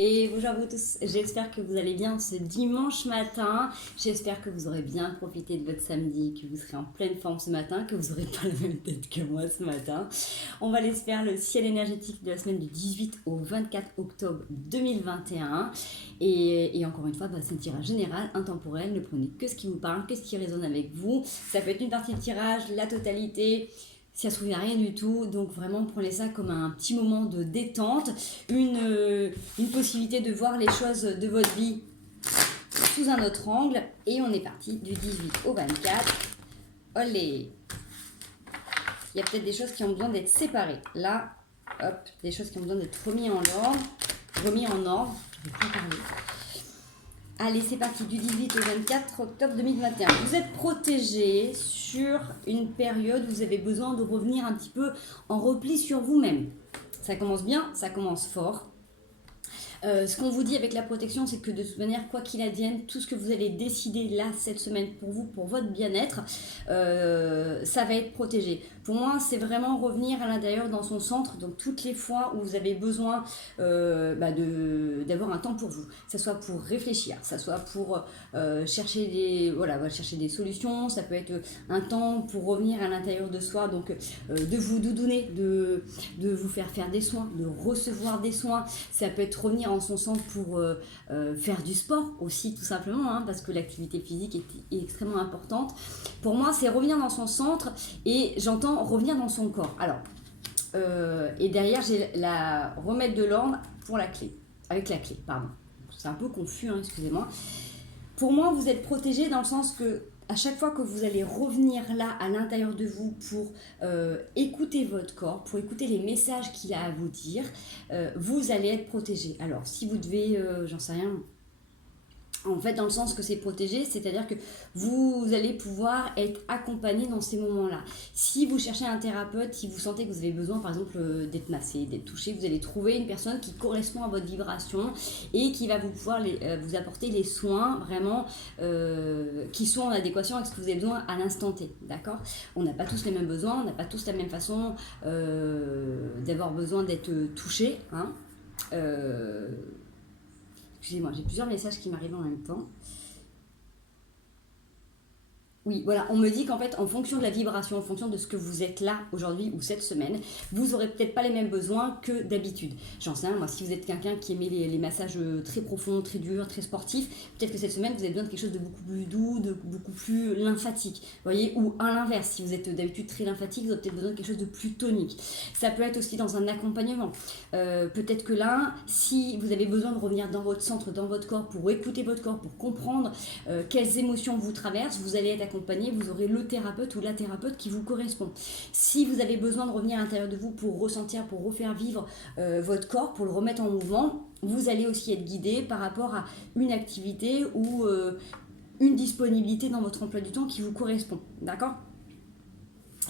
Et bonjour à vous tous, j'espère que vous allez bien ce dimanche matin, j'espère que vous aurez bien profité de votre samedi, que vous serez en pleine forme ce matin, que vous n'aurez pas la même tête que moi ce matin. On va aller se faire le ciel énergétique de la semaine du 18 au 24 octobre 2021 et encore une fois, c'est un tirage général, intemporel, ne prenez que ce qui vous parle, que ce qui résonne avec vous, ça peut être une partie de tirage, la totalité. Si ça se trouve, il n'y a rien du tout. Donc vraiment, prenez ça comme un petit moment de détente, une possibilité de voir les choses de votre vie sous un autre angle. Et on est parti du 18 au 24. Olé! Il y a peut-être des choses qui ont besoin d'être séparées. Là, hop, des choses qui ont besoin d'être remis en ordre. Remis en ordre. Je vais plus parler. Allez, c'est parti, du 18 au 24 octobre 2021. Vous êtes protégé sur une période où vous avez besoin de revenir un petit peu en repli sur vous-même. Ça commence bien, ça commence fort. Ce qu'on vous dit avec la protection, c'est que de toute manière, quoi qu'il advienne, tout ce que vous allez décider là, cette semaine, pour vous, pour votre bien-être, ça va être protégé. Pour moi, c'est vraiment revenir à l'intérieur dans son centre, donc toutes les fois où vous avez besoin d'avoir un temps pour vous, que ce soit pour réfléchir, que ce soit pour chercher des solutions, ça peut être un temps pour revenir à l'intérieur de soi, donc de vous doudouner, de vous faire des soins, de recevoir des soins, ça peut être revenir en son centre pour faire du sport aussi tout simplement, parce que l'activité physique est extrêmement importante. Pour moi, c'est revenir dans son centre et j'entends revenir dans son corps. Alors, et derrière, j'ai la remettre de l'ordre pour la clé, avec la clé, pardon. C'est un peu confus, excusez-moi. Pour moi, vous êtes protégé dans le sens que à chaque fois que vous allez revenir là à l'intérieur de vous pour écouter votre corps, pour écouter les messages qu'il a à vous dire, vous allez être protégé. Alors, si vous devez, j'en sais rien, en fait, dans le sens que c'est protégé, c'est-à-dire que vous allez pouvoir être accompagné dans ces moments-là. Si vous cherchez un thérapeute, si vous sentez que vous avez besoin, par exemple, d'être massé, d'être touché, vous allez trouver une personne qui correspond à votre vibration et qui va vous pouvoir vous apporter les soins vraiment qui sont en adéquation avec ce que vous avez besoin à l'instant T. D'accord ? On n'a pas tous les mêmes besoins, on n'a pas tous la même façon d'avoir besoin d'être touché. Excusez-moi, j'ai plusieurs messages qui m'arrivent en même temps. Oui, voilà, on me dit qu'en fait, en fonction de la vibration, en fonction de ce que vous êtes là aujourd'hui ou cette semaine, vous n'aurez peut-être pas les mêmes besoins que d'habitude. J'en sais rien, moi, si vous êtes quelqu'un qui aimait les massages très profonds, très durs, très sportifs, peut-être que cette semaine, vous avez besoin de quelque chose de beaucoup plus doux, de beaucoup plus lymphatique. Vous voyez, ou à l'inverse, si vous êtes d'habitude très lymphatique, vous avez peut-être besoin de quelque chose de plus tonique. Ça peut être aussi dans un accompagnement. Peut-être que là, si vous avez besoin de revenir dans votre centre, dans votre corps, pour écouter votre corps, pour comprendre quelles émotions vous traversent, vous allez être accompagné, vous aurez le thérapeute ou la thérapeute qui vous correspond. Si vous avez besoin de revenir à l'intérieur de vous pour ressentir, pour refaire vivre votre corps, pour le remettre en mouvement, vous allez aussi être guidé par rapport à une activité ou une disponibilité dans votre emploi du temps qui vous correspond. D'accord ?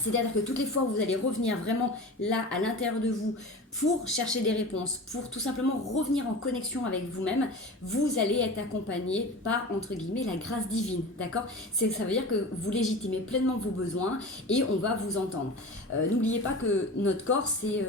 C'est-à-dire que toutes les fois où vous allez revenir vraiment là à l'intérieur de vous pour chercher des réponses, pour tout simplement revenir en connexion avec vous-même, vous allez être accompagné par, entre guillemets, la grâce divine, d'accord ? Ça veut dire que vous légitimez pleinement vos besoins et on va vous entendre. N'oubliez pas que notre corps, c'est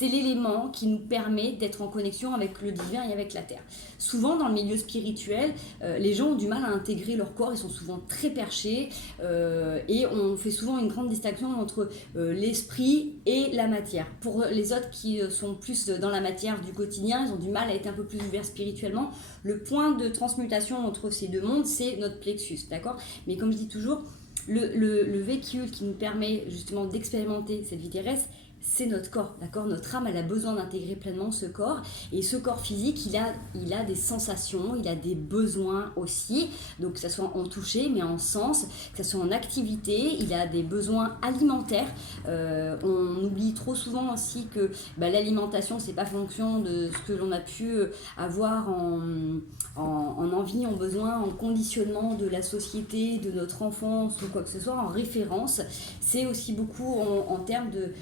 l'élément qui nous permet d'être en connexion avec le divin et avec la terre. Souvent, dans le milieu spirituel, les gens ont du mal à intégrer leur corps, ils sont souvent très perchés et on fait souvent une grande distinction entre l'esprit et la matière. Pour les autres qui sont plus dans la matière du quotidien, ils ont du mal à être un peu plus ouverts spirituellement. Le point de transmutation entre ces deux mondes, c'est notre plexus, d'accord ? Mais comme je dis toujours, le véhicule qui nous permet justement d'expérimenter cette vie terrestre, c'est notre corps, d'accord ? Notre âme, elle a besoin d'intégrer pleinement ce corps. Et ce corps physique, il a des sensations, il a des besoins aussi. Donc, que ce soit en toucher, mais en sens, que ce soit en activité, il a des besoins alimentaires. On oublie trop souvent aussi que l'alimentation, c'est pas fonction de ce que l'on a pu avoir en envie, en besoin, en conditionnement de la société, de notre enfance ou quoi que ce soit, en référence. C'est aussi beaucoup en termes de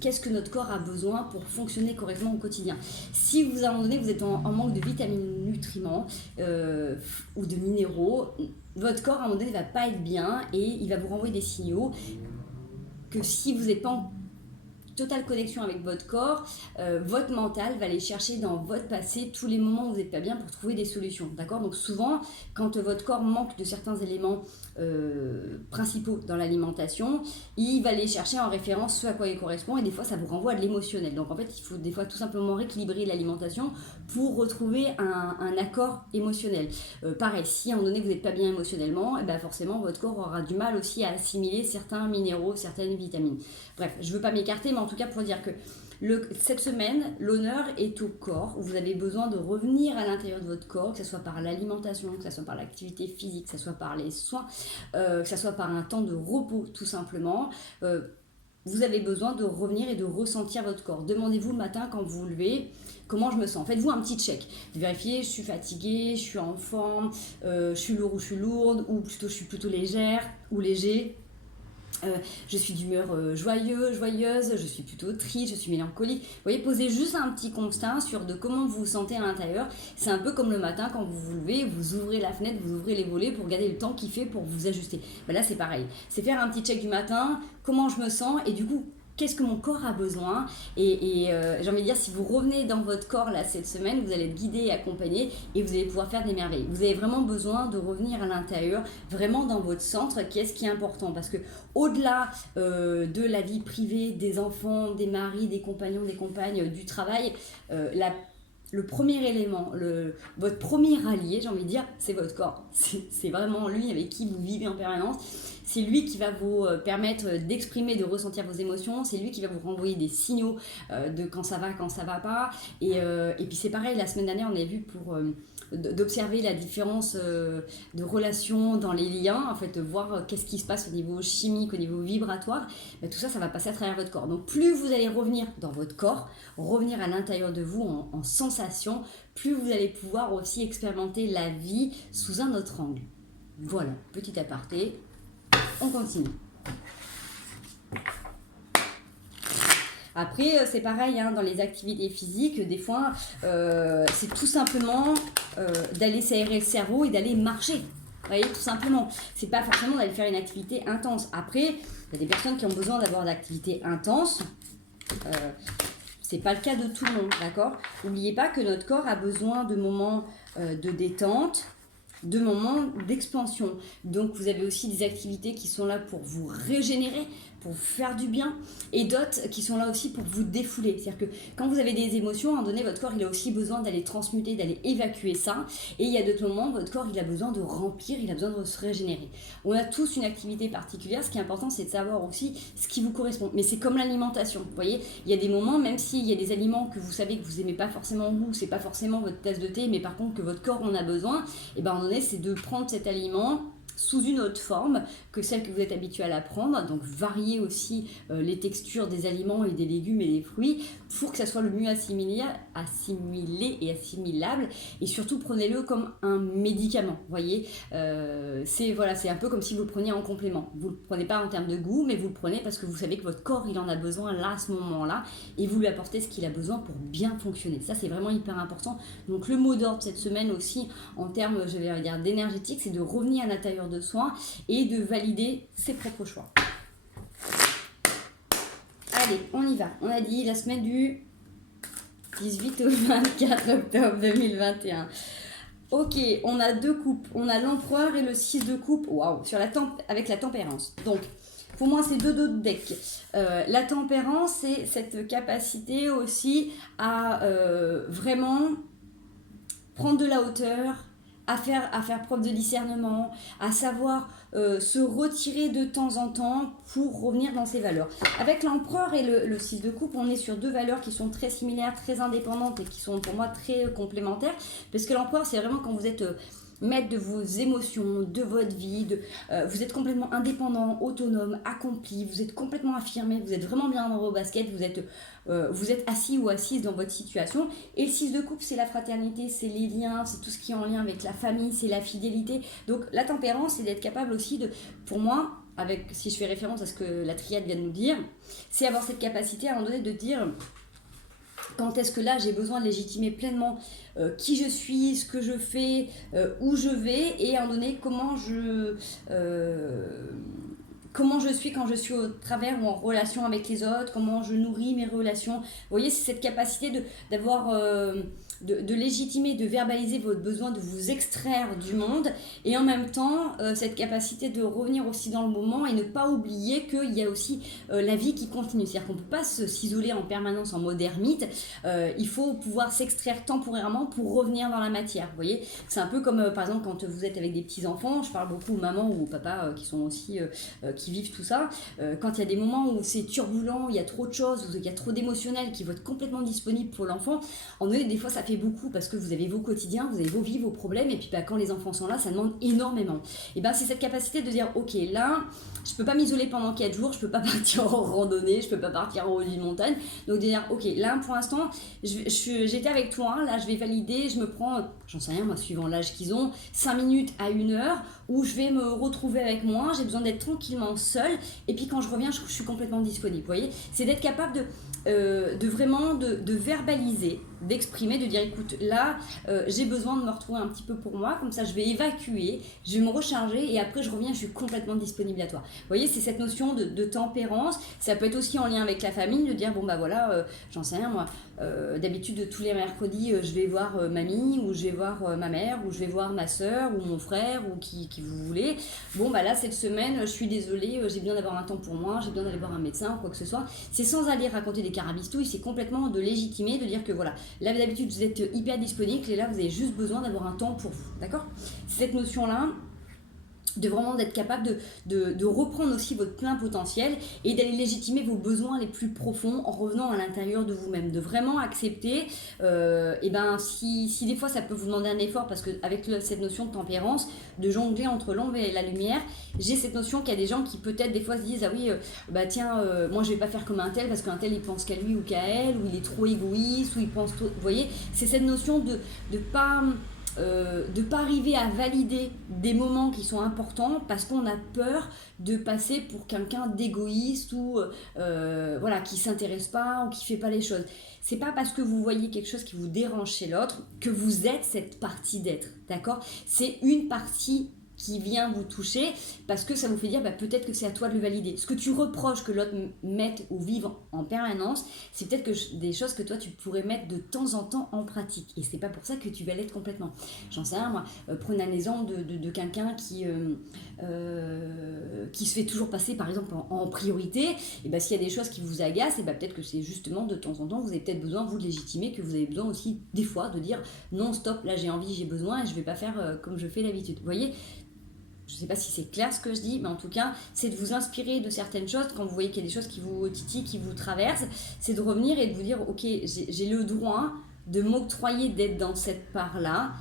qu'est-ce que notre corps a besoin pour fonctionner correctement au quotidien. Si vous, à un moment donné, vous êtes en manque de vitamines, nutriments ou de minéraux, votre corps, à un moment donné, ne va pas être bien et il va vous renvoyer des signaux que si vous n'êtes pas en totale connexion avec votre corps, votre mental va aller chercher dans votre passé tous les moments où vous n'êtes pas bien pour trouver des solutions, d'accord? Donc souvent, quand votre corps manque de certains éléments principaux dans l'alimentation, il va aller chercher en référence ce à quoi il correspond, et des fois ça vous renvoie à de l'émotionnel. Donc en fait, il faut des fois tout simplement rééquilibrer l'alimentation pour retrouver un accord émotionnel. Pareil, si à un moment donné vous n'êtes pas bien émotionnellement, et ben forcément votre corps aura du mal aussi à assimiler certains minéraux, certaines vitamines. Bref, je ne veux pas m'écarter, mais en tout cas pour dire que cette semaine, l'honneur est au corps. Vous avez besoin de revenir à l'intérieur de votre corps, que ce soit par l'alimentation, que ce soit par l'activité physique, que ce soit par les soins, que ce soit par un temps de repos tout simplement. Vous avez besoin de revenir et de ressentir votre corps. Demandez-vous le matin quand vous vous levez, comment je me sens. Faites-vous un petit check. Vérifiez, je suis fatiguée, je suis en forme, je suis lourde ou je suis lourde, ou plutôt je suis plutôt légère ou léger. Je suis d'humeur joyeuse, je suis plutôt triste, je suis mélancolique. Vous voyez, posez juste un petit constat sur de comment vous vous sentez à l'intérieur. C'est un peu comme le matin quand vous vous levez, vous ouvrez la fenêtre, vous ouvrez les volets pour regarder le temps qu'il fait pour vous ajuster. Ben là, c'est pareil. C'est faire un petit check du matin, comment je me sens, et du coup, qu'est-ce que mon corps a besoin, et j'ai envie de dire, si vous revenez dans votre corps là cette semaine, vous allez être guidé et accompagné et vous allez pouvoir faire des merveilles. Vous avez vraiment besoin de revenir à l'intérieur, vraiment dans votre centre, qu'est-ce qui est important, parce que au-delà de la vie privée, des enfants, des maris, des compagnons, des compagnes, du travail, le premier élément, votre premier allié, j'ai envie de dire, c'est votre corps. C'est vraiment lui avec qui vous vivez en permanence. C'est lui qui va vous permettre d'exprimer, de ressentir vos émotions. C'est lui qui va vous renvoyer des signaux de quand ça va pas. Et puis c'est pareil, la semaine dernière, on avait vu d'observer la différence de relations dans les liens, en fait, de voir qu'est-ce qui se passe au niveau chimique, au niveau vibratoire. Mais tout ça, ça va passer à travers votre corps. Donc plus vous allez revenir dans votre corps, revenir à l'intérieur de vous en sensation, plus vous allez pouvoir aussi expérimenter la vie sous un autre angle. Voilà, petit aparté. On continue. Après, c'est pareil, hein, dans les activités physiques, des fois, c'est tout simplement d'aller s'aérer le cerveau et d'aller marcher. Vous voyez, tout simplement. C'est pas forcément d'aller faire une activité intense. Après, il y a des personnes qui ont besoin d'avoir d'activités intenses. C'est pas le cas de tout le monde, d'accord? N'oubliez pas que notre corps a besoin de moments de détente, de moments d'expansion. Donc vous avez aussi des activités qui sont là pour vous régénérer, pour vous faire du bien, et d'autres qui sont là aussi pour vous défouler. C'est-à-dire que quand vous avez des émotions, à un moment donné, votre corps il a aussi besoin d'aller transmuter, d'aller évacuer ça, et il y a d'autres moments, votre corps il a besoin de remplir, il a besoin de se régénérer. On a tous une activité particulière, ce qui est important c'est de savoir aussi ce qui vous correspond. Mais c'est comme l'alimentation, vous voyez, il y a des moments, même s'il y a des aliments que vous savez que vous n'aimez pas forcément vous, c'est pas forcément votre tasse de thé, mais par contre que votre corps en a besoin, et ben à un moment donné, c'est de prendre cet aliment sous une autre forme que celle que vous êtes habitué à la prendre, donc varier aussi les textures des aliments et des légumes et des fruits pour que ça soit le mieux assimilé et assimilable, et surtout prenez-le comme un médicament, vous voyez, c'est un peu comme si vous le preniez en complément, vous ne le prenez pas en termes de goût, mais vous le prenez parce que vous savez que votre corps il en a besoin là à ce moment-là, et vous lui apportez ce qu'il a besoin pour bien fonctionner. Ça c'est vraiment hyper important. Donc le mot d'ordre cette semaine aussi en termes, je vais dire, d'énergétique, c'est de revenir à l'intérieur de soi et de valider ses propres choix. Allez, on y va. On a dit la semaine du 18 au 24 octobre 2021. Ok, on a deux coupes. On a l'empereur et le 6 de coupe. Waouh, avec la tempérance. Donc, pour moi, c'est deux de deck. La tempérance, c'est cette capacité aussi à vraiment prendre de la hauteur, à faire preuve de discernement, à savoir se retirer de temps en temps pour revenir dans ses valeurs. Avec l'empereur et le 6 de coupe, on est sur deux valeurs qui sont très similaires, très indépendantes et qui sont pour moi très complémentaires, parce que l'empereur, c'est vraiment quand vous êtes maître de vos émotions, de votre vie, vous êtes complètement indépendant, autonome, accompli, vous êtes complètement affirmé, vous êtes vraiment bien dans vos baskets, vous êtes assis ou assise dans votre situation. Et le 6 de coupe, c'est la fraternité, c'est les liens, c'est tout ce qui est en lien avec la famille, c'est la fidélité. Donc la tempérance, c'est d'être capable aussi pour moi, si je fais référence à ce que la triade vient de nous dire, c'est avoir cette capacité à un moment donné de dire quand est-ce que là j'ai besoin de légitimer pleinement qui je suis, ce que je fais, où je vais, et à un moment donné comment comment je suis quand je suis au travers ou en relation avec les autres, comment je nourris mes relations. Vous voyez, c'est cette capacité d'avoir, de légitimer, de verbaliser votre besoin de vous extraire du monde et en même temps, cette capacité de revenir aussi dans le moment et ne pas oublier qu'il y a aussi la vie qui continue. C'est-à-dire qu'on ne peut pas s'isoler en permanence en mode ermite. Il faut pouvoir s'extraire temporairement pour revenir dans la matière. Vous voyez, c'est un peu comme par exemple quand vous êtes avec des petits-enfants, je parle beaucoup aux mamans ou aux papas qui sont aussi, qui vivent tout ça. Quand il y a des moments où c'est turbulent, où il y a trop de choses, où il y a trop d'émotionnel qui vont être complètement disponibles pour l'enfant, en donné, des fois ça fait beaucoup parce que vous avez vos quotidiens, vous avez vos vies, vos problèmes, et puis quand les enfants sont là, ça demande énormément. Et c'est cette capacité de dire, ok, là, je peux pas m'isoler pendant 4 jours, je peux pas partir en randonnée, je peux pas partir en haut d'une montagne, donc de dire, ok, là pour l'instant, j'étais avec toi, là je vais valider, je me prends, j'en sais rien moi, suivant l'âge qu'ils ont, 5 minutes à 1 heure, où je vais me retrouver avec moi, j'ai besoin d'être tranquillement seule, et puis quand je reviens, je suis complètement disponible, vous voyez, c'est d'être capable de vraiment de verbaliser, d'exprimer, de dire écoute là j'ai besoin de me retrouver un petit peu pour moi, comme ça je vais évacuer, je vais me recharger et après je reviens, je suis complètement disponible à toi. Vous voyez, c'est cette notion de tempérance. Ça peut être aussi en lien avec la famille, de dire bon voilà, j'en sais rien moi, d'habitude tous les mercredis je vais voir mamie ou je vais voir ma mère ou je vais voir ma soeur ou mon frère ou qui vous voulez. Bon là cette semaine je suis désolée, j'ai besoin d'avoir un temps pour moi, j'ai besoin d'aller voir un médecin ou quoi que ce soit. C'est sans aller raconter des carabistouilles, c'est complètement de légitimer, de dire que voilà, là d'habitude vous êtes hyper disponible et là vous avez juste besoin d'avoir un temps pour vous, d'accord? Cette notion-là, de vraiment d'être capable de reprendre aussi votre plein potentiel et d'aller légitimer vos besoins les plus profonds en revenant à l'intérieur de vous-même, de vraiment accepter si des fois ça peut vous demander un effort parce qu'avec cette notion de tempérance, de jongler entre l'ombre et la lumière, j'ai cette notion qu'il y a des gens qui peut-être des fois se disent ah oui moi je vais pas faire comme un tel parce qu'un tel il pense qu'à lui ou qu'à elle, ou il est trop égoïste, ou il pense trop, vous voyez, c'est cette notion de pas arriver à valider des moments qui sont importants parce qu'on a peur de passer pour quelqu'un d'égoïste ou qui s'intéresse pas ou qui fait pas les choses. C'est pas parce que vous voyez quelque chose qui vous dérange chez l'autre que vous êtes cette partie d'être, d'accord? C'est une partie qui vient vous toucher parce que ça vous fait dire peut-être que c'est à toi de le valider. Ce que tu reproches que l'autre mette ou vive en permanence, c'est peut-être que des choses que toi tu pourrais mettre de temps en temps en pratique et c'est pas pour ça que tu vas l'être complètement. J'en sais rien moi, prenez un exemple de quelqu'un qui se fait toujours passer par exemple en priorité, et s'il y a des choses qui vous agacent, et peut-être que c'est justement de temps en temps vous avez peut-être besoin vous de légitimer, que vous avez besoin aussi des fois de dire non stop, là j'ai envie, j'ai besoin et je vais pas faire comme je fais d'habitude, vous voyez. Je ne sais pas si c'est clair ce que je dis, mais en tout cas, c'est de vous inspirer de certaines choses. Quand vous voyez qu'il y a des choses qui vous titillent, qui vous traversent, c'est de revenir et de vous dire, ok, j'ai le droit de m'octroyer d'être dans cette part-là,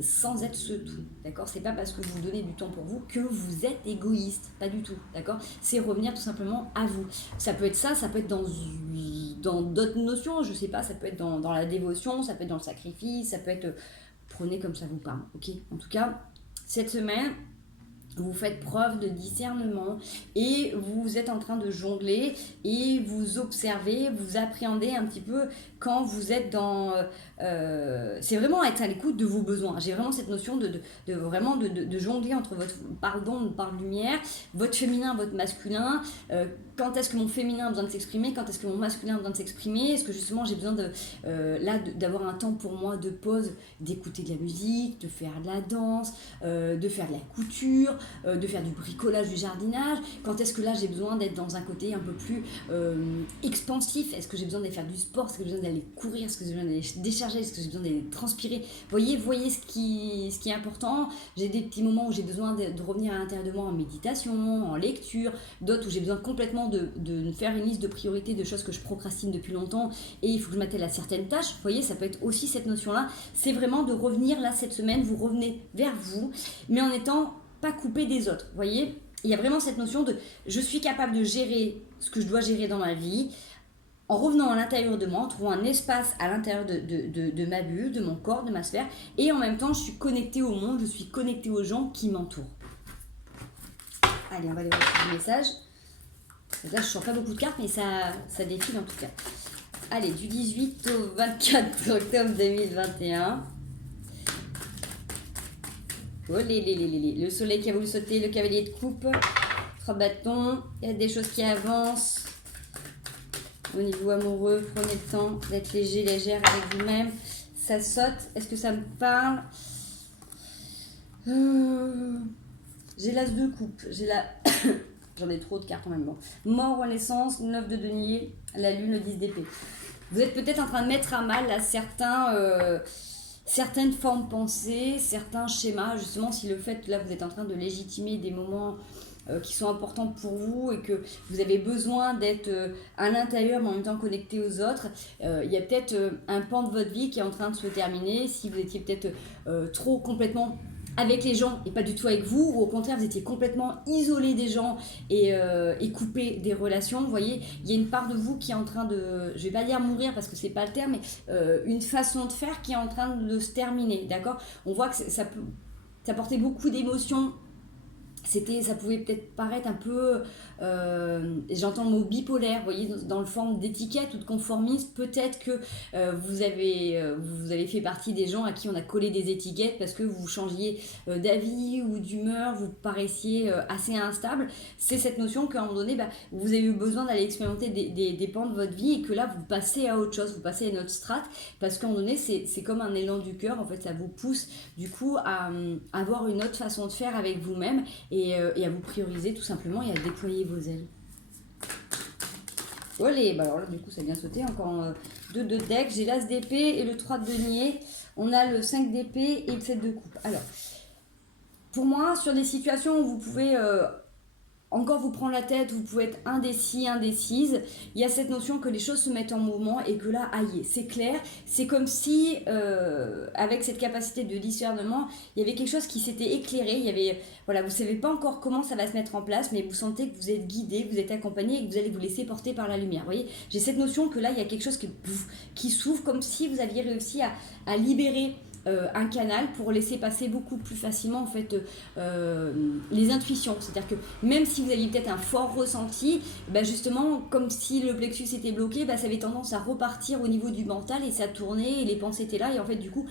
sans être ce tout, d'accord? C'est pas parce que vous donnez du temps pour vous que vous êtes égoïste, pas du tout, d'accord? C'est revenir tout simplement à vous. Ça peut être ça peut être dans d'autres notions, je sais pas, ça peut être dans la dévotion, ça peut être dans le sacrifice, ça peut être... Prenez comme ça vous parle, ok? En tout cas, cette semaine... vous faites preuve de discernement et vous êtes en train de jongler et vous observez, vous appréhendez un petit peu quand vous êtes dans... c'est vraiment être à l'écoute de vos besoins. J'ai vraiment cette notion de jongler entre votre part d'ombre, part de lumière, votre féminin, votre masculin. Quand est-ce que mon féminin a besoin de s'exprimer? Quand est-ce que mon masculin a besoin de s'exprimer? Est-ce que justement j'ai besoin d'avoir un temps pour moi de pause, d'écouter de la musique, de faire de la danse, de faire de la couture, de faire du bricolage, du jardinage? Quand est-ce que là j'ai besoin d'être dans un côté un peu plus expansif? Est-ce que j'ai besoin d'aller faire du sport? Est-ce que j'ai besoin d'aller courir? Est-ce que j'ai besoin d'aller décharger? Est-ce que j'ai besoin d'aller transpirer? Voyez ce qui est important. J'ai des petits moments où j'ai besoin de revenir à l'intérieur de moi en méditation, en lecture, d'autres où j'ai besoin complètement de faire une liste de priorités de choses que je procrastine depuis longtemps et il faut que je m'attelle à certaines tâches. Voyez, ça peut être aussi cette notion-là. C'est vraiment de revenir là cette semaine, vous revenez vers vous, mais en étant pas coupé des autres. Voyez, il y a vraiment cette notion de je suis capable de gérer ce que je dois gérer dans ma vie en revenant à l'intérieur de moi, en trouvant un espace à l'intérieur de ma bulle, de mon corps, de ma sphère, et en même temps je suis connectée au monde, je suis connectée aux gens qui m'entourent. Allez, on va aller voir le message. Là, je ne sors pas beaucoup de cartes, mais ça défile en tout cas. Allez, du 18 au 24 octobre 2021. Oh, le soleil qui a voulu sauter, le cavalier de coupe. 3 bâtons, il y a des choses qui avancent. Au niveau amoureux, prenez le temps d'être léger, légère avec vous-même. Ça saute, est-ce que ça me parle? J'ai l'as de coupe, j'ai la... J'en ai trop de cartes en même temps. Mort, renaissance, 9 de denier, la lune, le 10 d'épée. Vous êtes peut-être en train de mettre à mal là, certaines formes pensées, certains schémas, justement si le fait, là vous êtes en train de légitimer des moments qui sont importants pour vous et que vous avez besoin d'être à l'intérieur mais en même temps connecté aux autres, il y a peut-être un pan de votre vie qui est en train de se terminer, si vous étiez peut-être trop complètement avec les gens et pas du tout avec vous, ou au contraire vous étiez complètement isolé des gens et coupé des relations, vous voyez, il y a une part de vous qui est en train de, je vais pas dire mourir parce que c'est pas le terme, mais une façon de faire qui est en train de se terminer, d'accord? On voit que ça portait beaucoup d'émotions. Ça pouvait peut-être paraître un peu, j'entends le mot bipolaire, vous voyez, dans le forme d'étiquette ou de conformisme. Peut-être que vous avez fait partie des gens à qui on a collé des étiquettes parce que vous changiez d'avis ou d'humeur, vous paraissiez assez instable. C'est cette notion qu'à un moment donné, vous avez eu besoin d'aller expérimenter des pans de votre vie et que là, vous passez à autre chose, vous passez à une autre strate parce qu'à un moment donné, c'est comme un élan du cœur. En fait, ça vous pousse du coup à avoir une autre façon de faire avec vous-même. Et à vous prioriser tout simplement et à déployer vos ailes. Olé, alors là du coup ça vient sauter, encore 2 de deck, j'ai l'as d'épée et le 3 de denier, on a le 5 d'épée et le 7 de coupe. Alors, pour moi, sur des situations où vous pouvez encore vous prendre la tête, vous pouvez être indécis, indécise, il y a cette notion que les choses se mettent en mouvement et que là, aïe, c'est clair, c'est comme si, avec cette capacité de discernement, il y avait quelque chose qui s'était éclairé, il y avait, voilà, vous ne savez pas encore comment ça va se mettre en place, mais vous sentez que vous êtes guidé, vous êtes accompagné et que vous allez vous laisser porter par la lumière, vous voyez, j'ai cette notion que là, il y a quelque chose qui s'ouvre comme si vous aviez réussi à libérer un canal pour laisser passer beaucoup plus facilement en fait les intuitions, c'est-à-dire que même si vous aviez peut-être un fort ressenti, justement comme si le plexus était bloqué, ça avait tendance à repartir au niveau du mental et ça tournait et les pensées étaient là et en fait du coup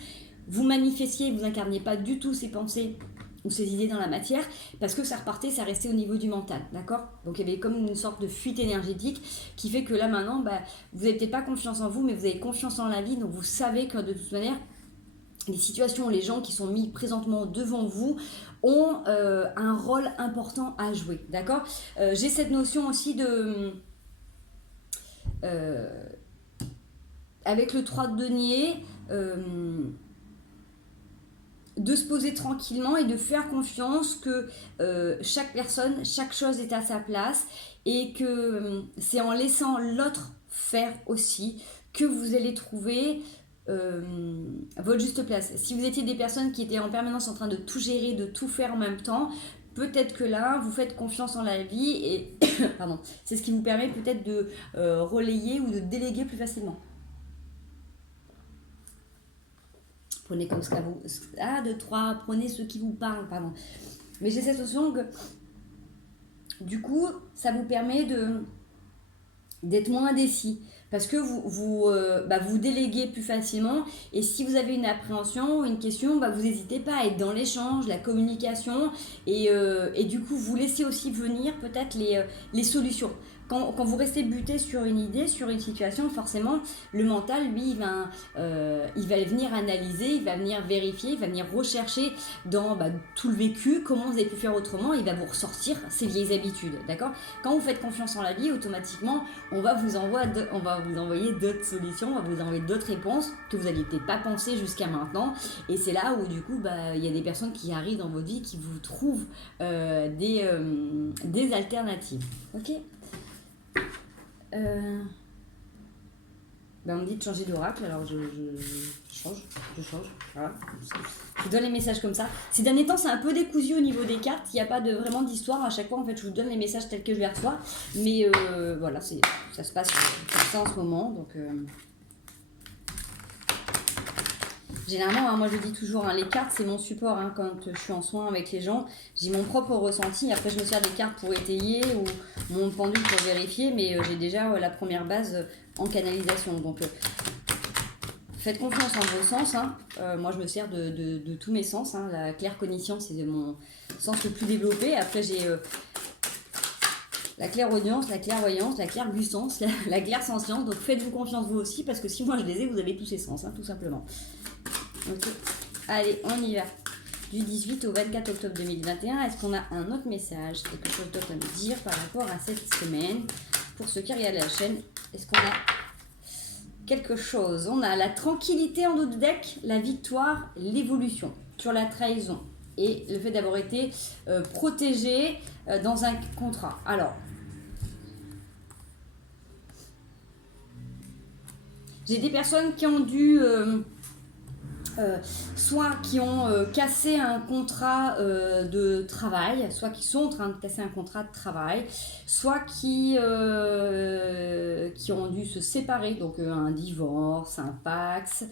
vous manifestiez, vous incarniez pas du tout ces pensées ou ces idées dans la matière, parce que ça repartait, ça restait au niveau du mental, d'accord? Donc il y avait comme une sorte de fuite énergétique qui fait que là maintenant, vous n'avez peut-être pas confiance en vous, mais vous avez confiance en la vie, donc vous savez que de toute manière, les situations, les gens qui sont mis présentement devant vous ont un rôle important à jouer, d'accord? J'ai cette notion aussi de... avec le 3 de denier, de se poser tranquillement et de faire confiance que chaque personne, chaque chose est à sa place et que c'est en laissant l'autre faire aussi que vous allez trouver votre juste place. Si vous étiez des personnes qui étaient en permanence en train de tout gérer, de tout faire en même temps, peut-être que là, vous faites confiance en la vie et pardon, c'est ce qui vous permet peut-être de relayer ou de déléguer plus facilement. Prenez comme ce qu'à vous... Ah, 2, 3, prenez ce qui vous parle, pardon. Mais j'ai cette notion que du coup, ça vous permet d'être moins indécis. Parce que vous déléguez plus facilement et si vous avez une appréhension ou une question, vous n'hésitez pas à être dans l'échange, la communication et du coup vous laissez aussi venir peut-être les solutions. Quand vous restez buté sur une idée, sur une situation, forcément, le mental, lui, il va venir analyser, il va venir vérifier, il va venir rechercher dans tout le vécu, comment vous avez pu faire autrement, il va vous ressortir ses vieilles habitudes, d'accord? Quand vous faites confiance en la vie, automatiquement, on va vous envoyer d'autres solutions, on va vous envoyer d'autres réponses que vous n'aviez peut-être pas pensé jusqu'à maintenant. Et c'est là où, du coup, il y a des personnes qui arrivent dans votre vie qui vous trouvent des alternatives, ok? On me dit de changer d'oracle, alors je change, voilà. Je vous donne les messages comme ça. Ces derniers temps, c'est un peu décousu au niveau des cartes, il n'y a pas vraiment d'histoire, à chaque fois en fait je vous donne les messages tels que je les reçois, mais voilà, ça se passe comme ça en ce moment, donc... Généralement, moi je dis toujours, les cartes c'est mon support quand je suis en soin avec les gens. J'ai mon propre ressenti, après je me sers des cartes pour étayer ou mon pendule pour vérifier, mais j'ai déjà la première base en canalisation. Donc faites confiance en vos sens. Moi je me sers de tous mes sens. La claire cognition c'est mon sens le plus développé. Après j'ai la clairaudience, la clairvoyance, la clairgustance, la clairsentience. Donc faites-vous confiance vous aussi, parce que si moi je les ai, vous avez tous ces sens, hein, tout simplement. Ok, allez, on y va. Du 18 au 24 octobre 2021, est-ce qu'on a un autre message, quelque chose d'autre à nous dire par rapport à cette semaine? Pour ceux qui regardent la chaîne, est-ce qu'on a quelque chose? On a la tranquillité en haut de deck, la victoire, l'évolution sur la trahison et le fait d'avoir été protégé dans un contrat. Alors, j'ai des personnes qui ont dû... soit qui ont cassé un contrat de travail, soit qui sont en train de casser un contrat de travail, soit qui ont dû se séparer, donc un divorce, un Pacs,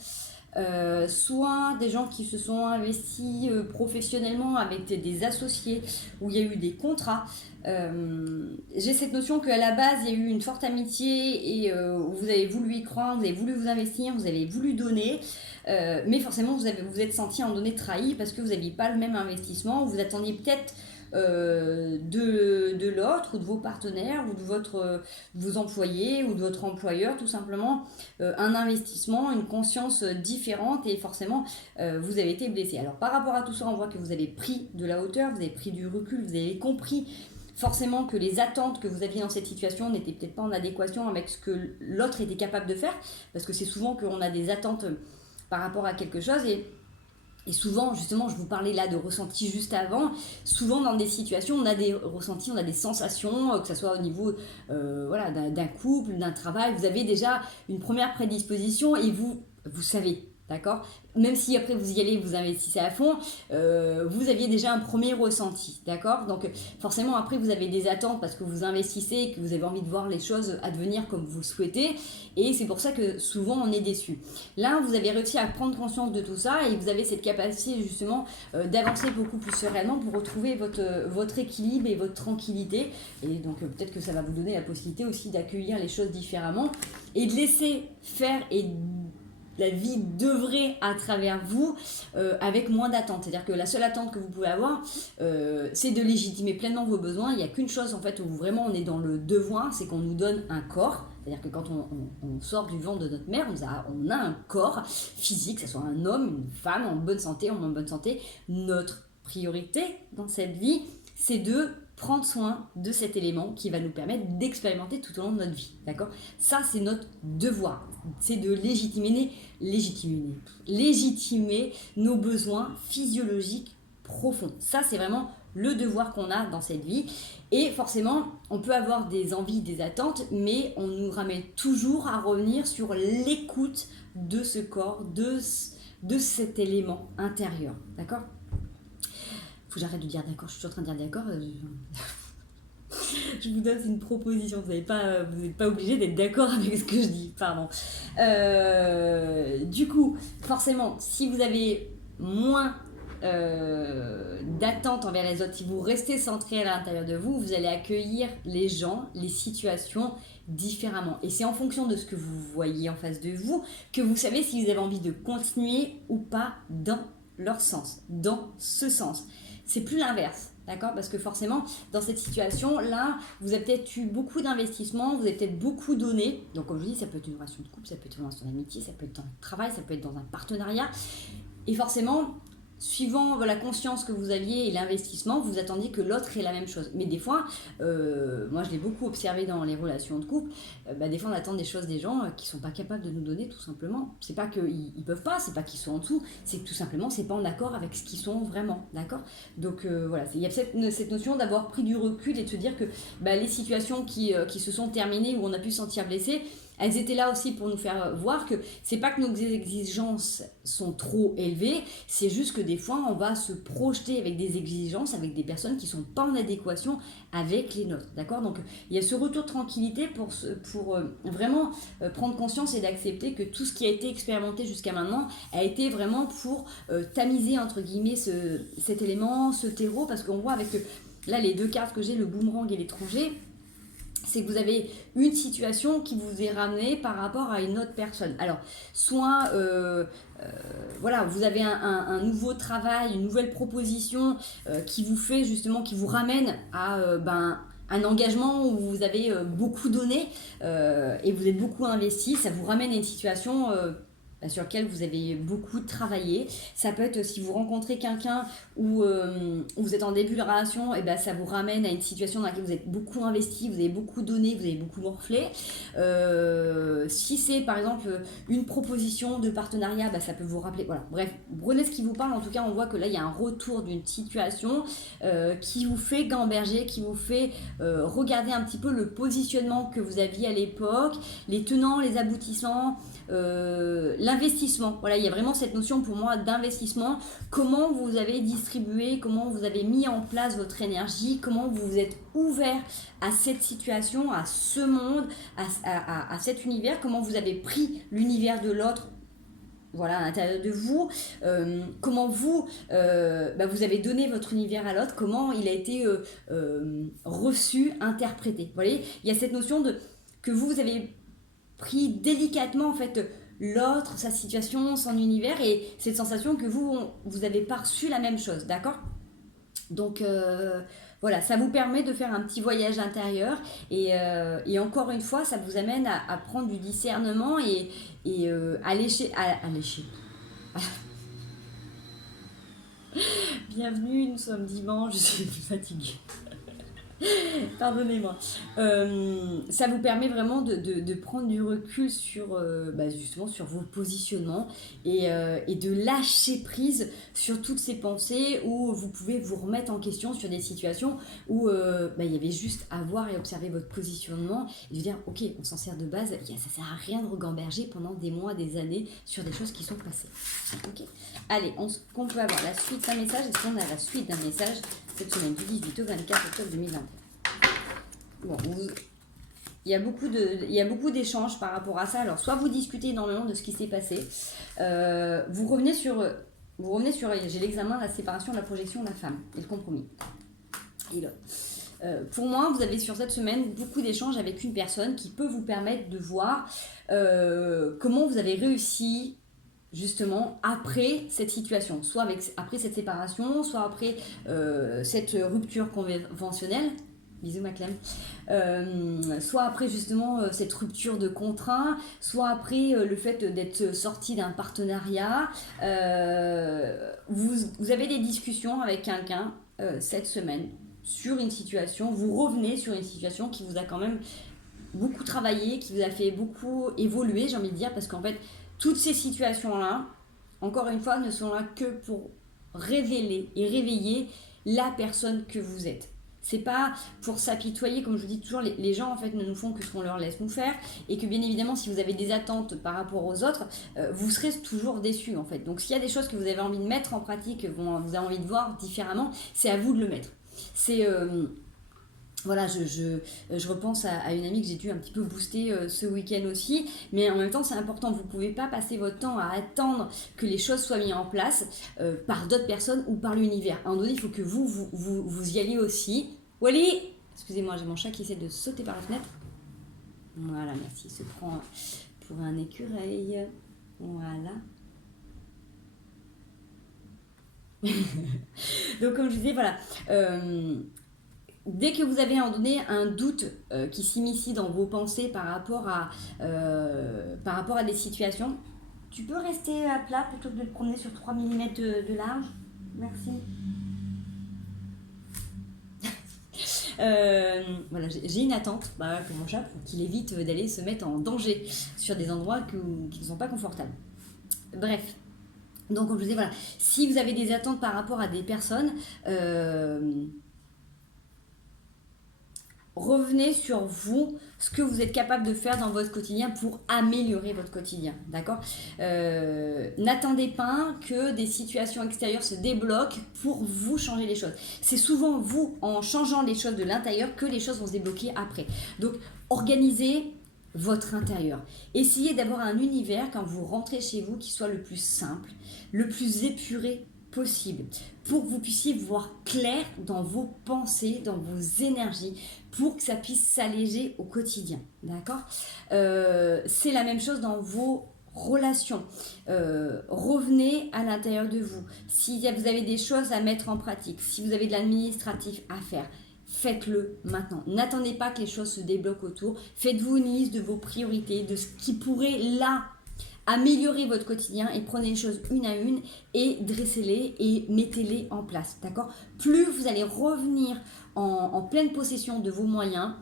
soit des gens qui se sont investis professionnellement avec des associés où il y a eu des contrats. J'ai cette notion qu'à la base il y a eu une forte amitié et vous avez voulu y croire, vous avez voulu vous investir, vous avez voulu donner, mais forcément vous êtes senti à un moment donné trahi parce que vous n'aviez pas le même investissement, vous attendiez peut-être de l'autre ou de vos partenaires ou de vos employés ou de votre employeur tout simplement un investissement, une conscience différente et forcément vous avez été blessé. Alors par rapport à tout ça, on voit que vous avez pris de la hauteur, vous avez pris du recul, vous avez compris forcément que les attentes que vous aviez dans cette situation n'étaient peut-être pas en adéquation avec ce que l'autre était capable de faire, parce que c'est souvent qu'on a des attentes par rapport à quelque chose et souvent, justement, je vous parlais là de ressenti juste avant, souvent dans des situations, on a des ressentis, on a des sensations, que ce soit au niveau voilà, d'un couple, d'un travail, vous avez déjà une première prédisposition et vous savez, d'accord? Même si après vous y allez, vous investissez à fond, vous aviez déjà un premier ressenti, d'accord? Donc forcément après vous avez des attentes parce que vous investissez et que vous avez envie de voir les choses advenir comme vous le souhaitez et c'est pour ça que souvent on est déçu. Là vous avez réussi à prendre conscience de tout ça et vous avez cette capacité justement d'avancer beaucoup plus sereinement pour retrouver votre équilibre et votre tranquillité et donc peut-être que ça va vous donner la possibilité aussi d'accueillir les choses différemment et de laisser faire et la vie d'œuvrer à travers vous avec moins d'attente. C'est-à-dire que la seule attente que vous pouvez avoir, c'est de légitimer pleinement vos besoins. Il n'y a qu'une chose en fait où vraiment on est dans le devoir, c'est qu'on nous donne un corps. C'est-à-dire que quand on sort du ventre de notre mère, on a un corps physique, que ce soit un homme, une femme, en bonne santé, en moins bonne santé. Notre priorité dans cette vie, c'est de prendre soin de cet élément qui va nous permettre d'expérimenter tout au long de notre vie, d'accord? Ça, c'est notre devoir, c'est de légitimer nos besoins physiologiques profonds. Ça, c'est vraiment le devoir qu'on a dans cette vie. Et forcément, on peut avoir des envies, des attentes, mais on nous ramène toujours à revenir sur l'écoute de ce corps, de cet élément intérieur, d'accord? Faut que j'arrête de dire d'accord, je suis en train de dire d'accord. Je vous donne une proposition, vous n'êtes pas obligé d'être d'accord avec ce que je dis, pardon. Du coup, forcément, si vous avez moins d'attente envers les autres, si vous restez centré à l'intérieur de vous, vous allez accueillir les gens, les situations différemment. Et c'est en fonction de ce que vous voyez en face de vous que vous savez si vous avez envie de continuer ou pas dans leur sens, dans ce sens. C'est plus l'inverse, d'accord? Parce que forcément, dans cette situation-là, vous avez peut-être eu beaucoup d'investissements, vous avez peut-être beaucoup donné. Donc, comme je vous dis, ça peut être une relation de couple, ça peut être une relation d'amitié, ça peut être dans le travail, ça peut être dans un partenariat. Et forcément, suivant la conscience que vous aviez et l'investissement, vous attendiez que l'autre ait la même chose. Mais des fois, moi je l'ai beaucoup observé dans les relations de couple, des fois on attend des choses des gens qui sont pas capables de nous donner tout simplement. C'est pas qu'ils peuvent pas, c'est pas qu'ils sont en dessous, c'est que tout simplement c'est pas en accord avec ce qu'ils sont vraiment, d'accord? Donc voilà, il y a cette notion d'avoir pris du recul et de se dire que les situations qui se sont terminées où on a pu se sentir blessé, elles étaient là aussi pour nous faire voir que c'est pas que nos exigences sont trop élevées, c'est juste que des fois on va se projeter avec des exigences, avec des personnes qui sont pas en adéquation avec les nôtres, d'accord? Donc il y a ce retour de tranquillité pour vraiment prendre conscience et d'accepter que tout ce qui a été expérimenté jusqu'à maintenant a été vraiment pour tamiser entre guillemets cet élément, ce terreau, parce qu'on voit avec là les deux cartes que j'ai, le boomerang et l'étranger, c'est que vous avez une situation qui vous est ramenée par rapport à une autre personne. Alors, soit, voilà, vous avez un nouveau travail, une nouvelle proposition qui vous fait justement, qui vous ramène à un engagement où vous avez beaucoup donné et vous êtes beaucoup investi, ça vous ramène à une situation sur laquelle vous avez beaucoup travaillé. Ça peut être si vous rencontrez quelqu'un où vous êtes en début de relation, et ben ça vous ramène à une situation dans laquelle vous êtes beaucoup investi, vous avez beaucoup donné, vous avez beaucoup morflé. Si c'est par exemple une proposition de partenariat, ben ça peut vous rappeler. Voilà. Bref, prenez ce qui vous parle. En tout cas, on voit que là, il y a un retour d'une situation qui vous fait gamberger, qui vous fait regarder un petit peu le positionnement que vous aviez à l'époque, les tenants, les aboutissants. L'investissement, voilà, il y a vraiment cette notion pour moi d'investissement, comment vous avez distribué, comment vous avez mis en place votre énergie, comment vous vous êtes ouvert à cette situation, à ce monde, à cet univers, comment vous avez pris l'univers de l'autre, voilà, à l'intérieur de vous, comment vous, vous avez donné votre univers à l'autre, comment il a été reçu, interprété. Vous voyez, il y a cette notion de que vous avez pris délicatement en fait l'autre, sa situation, son univers, et cette sensation que vous avez pas reçu la même chose, d'accord? Donc voilà, ça vous permet de faire un petit voyage intérieur et encore une fois, ça vous amène à prendre du discernement et à lécher. Bienvenue, nous sommes dimanche, je suis fatiguée. Pardonnez-moi. Ça vous permet vraiment de prendre du recul sur, justement sur vos positionnements et de lâcher prise sur toutes ces pensées où vous pouvez vous remettre en question sur des situations où il y avait juste à voir et observer votre positionnement et de dire ok, on s'en sert de base, ça sert à rien de regamberger pendant des mois, des années sur des choses qui sont passées. Ok. Allez, on peut avoir la suite d'un message. Est-ce qu'on a la suite d'un message cette semaine du 18 au 24 octobre 2021? Bon, il y a beaucoup d'échanges par rapport à ça. Alors, soit vous discutez énormément de ce qui s'est passé, vous revenez sur, j'ai l'examen, la séparation, la projection, la femme et le compromis. Et là, pour moi, vous avez sur cette semaine beaucoup d'échanges avec une personne qui peut vous permettre de voir comment vous avez réussi justement après cette situation, soit après cette séparation, soit après cette rupture conventionnelle. Bisous ma Clem. Soit après justement cette rupture de contrat, soit après le fait d'être sorti d'un partenariat. Vous avez des discussions avec quelqu'un cette semaine sur une situation, vous revenez sur une situation qui vous a quand même beaucoup travaillé, qui vous a fait beaucoup évoluer, j'ai envie de dire, parce qu'en fait, toutes ces situations-là, encore une fois, ne sont là que pour révéler et réveiller la personne que vous êtes. C'est pas pour s'apitoyer, comme je vous dis toujours, les gens en fait ne nous font que ce qu'on leur laisse nous faire, et que bien évidemment, si vous avez des attentes par rapport aux autres, vous serez toujours déçus en fait. Donc s'il y a des choses que vous avez envie de mettre en pratique, que vous avez envie de voir différemment, c'est à vous de le mettre. C'est voilà, je repense à une amie que j'ai dû un petit peu booster ce week-end aussi, mais en même temps c'est important, vous ne pouvez pas passer votre temps à attendre que les choses soient mises en place par d'autres personnes ou par l'univers. À un moment donné, il faut que vous y alliez aussi. Wally, excusez-moi, j'ai mon chat qui essaie de sauter par la fenêtre. Voilà, merci, il se prend pour un écureuil. Voilà. Donc comme je disais, voilà... dès que vous avez à un moment donné un doute qui s'immisce dans vos pensées par rapport à des situations, tu peux rester à plat plutôt que de te promener sur 3 mm de large. Merci. Voilà, j'ai une attente pour mon chat pour qu'il évite d'aller se mettre en danger sur des endroits qui ne sont pas confortables. Bref. Donc comme je vous disais, voilà, si vous avez des attentes par rapport à des personnes, revenez sur vous, ce que vous êtes capable de faire dans votre quotidien pour améliorer votre quotidien, d'accord? N'attendez pas que des situations extérieures se débloquent pour vous changer les choses. C'est souvent vous, en changeant les choses de l'intérieur, que les choses vont se débloquer après. Donc, organisez votre intérieur. Essayez d'avoir un univers, quand vous rentrez chez vous, qui soit le plus simple, le plus épuré possible, pour que vous puissiez voir clair dans vos pensées, dans vos énergies, pour que ça puisse s'alléger au quotidien, d'accord? C'est la même chose dans vos relations. Revenez à l'intérieur de vous. Si vous avez des choses à mettre en pratique, si vous avez de l'administratif à faire, faites-le maintenant. N'attendez pas que les choses se débloquent autour. Faites-vous une liste de vos priorités, de ce qui pourrait là améliorer votre quotidien et prenez les choses une à une et dressez-les et mettez-les en place. D'accord? Plus vous allez revenir en pleine possession de vos moyens,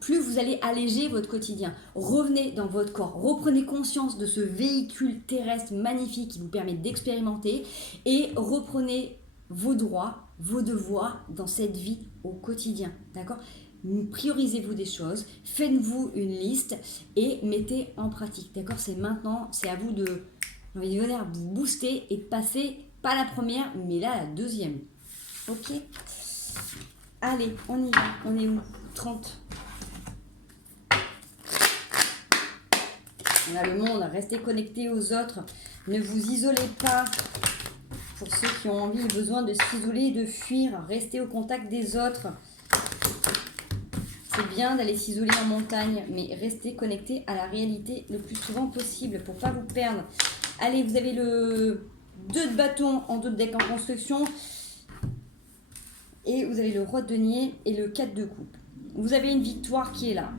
plus vous allez alléger votre quotidien. Revenez dans votre corps, reprenez conscience de ce véhicule terrestre magnifique qui vous permet d'expérimenter et reprenez vos droits, vos devoirs dans cette vie au quotidien. D'accord? Priorisez-vous des choses, faites-vous une liste et mettez en pratique. D'accord? C'est maintenant, c'est à vous de, j'ai envie de dire, vous booster et de passer, pas la première, mais là la deuxième. Ok? Allez, on y va. On est où? 30. On a le monde, restez connectés aux autres. Ne vous isolez pas. Pour ceux qui ont envie et besoin de s'isoler et de fuir, restez au contact des autres. C'est bien d'aller s'isoler en montagne, mais restez connectés à la réalité le plus souvent possible pour ne pas vous perdre. Allez, vous avez le 2 de bâton en 2 de deck en construction. Et vous avez le roi de denier et le 4 de coupe. Vous avez une victoire qui est là.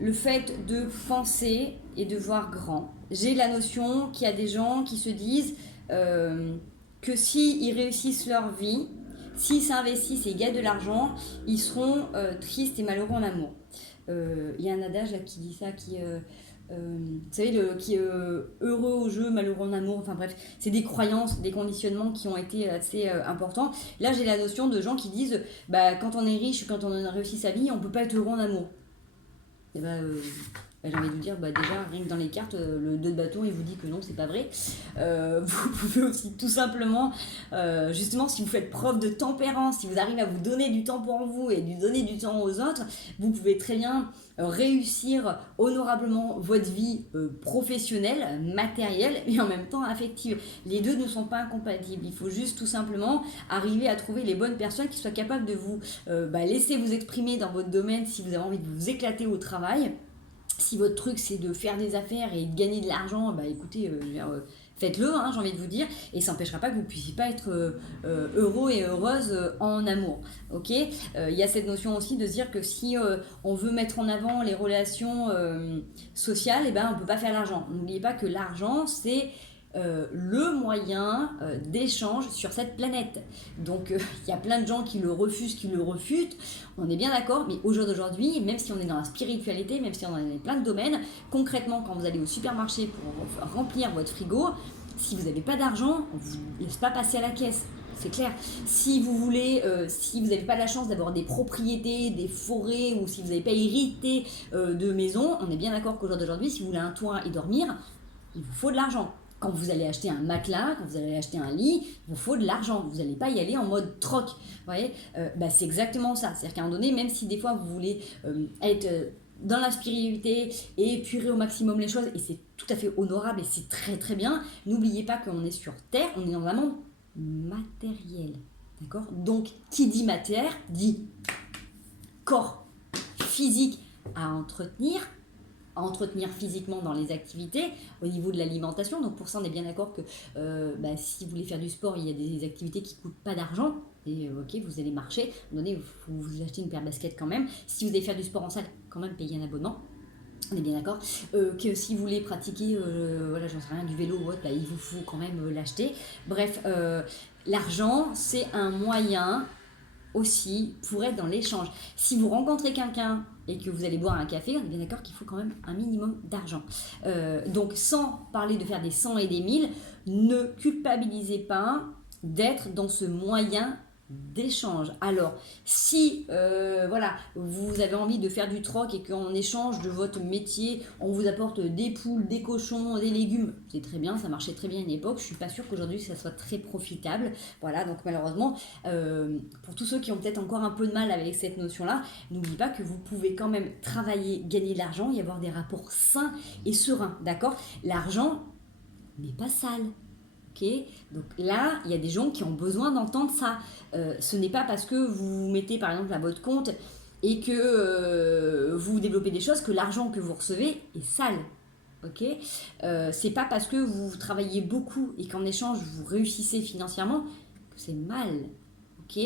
Le fait de penser et de voir grand. J'ai la notion qu'il y a des gens qui se disent que s'ils réussissent leur vie, s'ils s'investissent et gagnent de l'argent, ils seront tristes et malheureux en amour. Il y a un adage là, qui dit ça, vous savez, qui est heureux au jeu, malheureux en amour, enfin bref, c'est des croyances, des conditionnements qui ont été assez importants. Là, j'ai la notion de gens qui disent, quand on est riche, quand on a réussi sa vie, on ne peut pas être heureux en amour. Et j'ai envie de vous dire, déjà, rien que dans les cartes, le 2 de bâton, il vous dit que non, c'est pas vrai. Vous pouvez aussi tout simplement, justement, si vous faites preuve de tempérance, si vous arrivez à vous donner du temps pour vous et de donner du temps aux autres, vous pouvez très bien réussir honorablement votre vie professionnelle, matérielle, et en même temps affective. Les deux ne sont pas incompatibles. Il faut juste tout simplement arriver à trouver les bonnes personnes qui soient capables de vous laisser vous exprimer dans votre domaine si vous avez envie de vous éclater au travail. Si votre truc c'est de faire des affaires et de gagner de l'argent, écoutez, faites-le, j'ai envie de vous dire, et ça n'empêchera pas que vous ne puissiez pas être heureux et heureuse en amour. Ok, il y a cette notion aussi de se dire que si on veut mettre en avant les relations sociales, on ne peut pas faire l'argent. N'oubliez pas que l'argent c'est le moyen d'échange sur cette planète. Donc il y a plein de gens qui le refusent, qui le refutent, on est bien d'accord, mais au jour d'aujourd'hui, même si on est dans la spiritualité, même si on est dans plein de domaines, concrètement quand vous allez au supermarché pour remplir votre frigo, si vous n'avez pas d'argent, on ne vous laisse pas passer à la caisse. C'est clair. Si vous voulez, si vous n'avez pas la chance d'avoir des propriétés, des forêts, ou si vous n'avez pas hérité de maison, on est bien d'accord qu'au jour d'aujourd'hui, si vous voulez un toit et dormir, il vous faut de l'argent. Quand vous allez acheter un matelas, quand vous allez acheter un lit, il vous faut de l'argent. Vous n'allez pas y aller en mode troc. Vous voyez, c'est exactement ça. C'est-à-dire qu'à un moment donné, même si des fois vous voulez être dans la spiritualité et épurer au maximum les choses, et c'est tout à fait honorable et c'est très très bien, n'oubliez pas qu'on est sur Terre, on est dans un monde matériel. D'accord? Donc, qui dit matière, dit corps physique à entretenir physiquement dans les activités, au niveau de l'alimentation. Donc pour ça, on est bien d'accord que si vous voulez faire du sport, il y a des activités qui ne coûtent pas d'argent. Et ok, vous allez marcher, à un moment donné, vous achetez une paire de baskets quand même. Si vous allez faire du sport en salle, quand même payer un abonnement. On est bien d'accord que si vous voulez pratiquer, j'en sais rien, du vélo ou autre, il vous faut quand même l'acheter. Bref, l'argent, c'est un moyen aussi pour être dans l'échange. Si vous rencontrez quelqu'un et que vous allez boire un café, on est bien d'accord qu'il faut quand même un minimum d'argent. Donc sans parler de faire des 100 et des 1000, ne culpabilisez pas d'être dans ce moyen d'échange. Alors, si vous avez envie de faire du troc et qu'en échange de votre métier, on vous apporte des poules, des cochons, des légumes, c'est très bien, ça marchait très bien à une époque. Je suis pas sûre qu'aujourd'hui ça soit très profitable. Voilà, donc malheureusement, pour tous ceux qui ont peut-être encore un peu de mal avec cette notion-là, n'oubliez pas que vous pouvez quand même travailler, gagner de l'argent et avoir des rapports sains et sereins, d'accord? L'argent n'est pas sale. Okay. Donc là, il y a des gens qui ont besoin d'entendre ça. Ce n'est pas parce que vous mettez par exemple à votre compte et que vous développez des choses que l'argent que vous recevez est sale. Okay. C'est pas parce que vous travaillez beaucoup et qu'en échange vous réussissez financièrement que c'est mal. ok.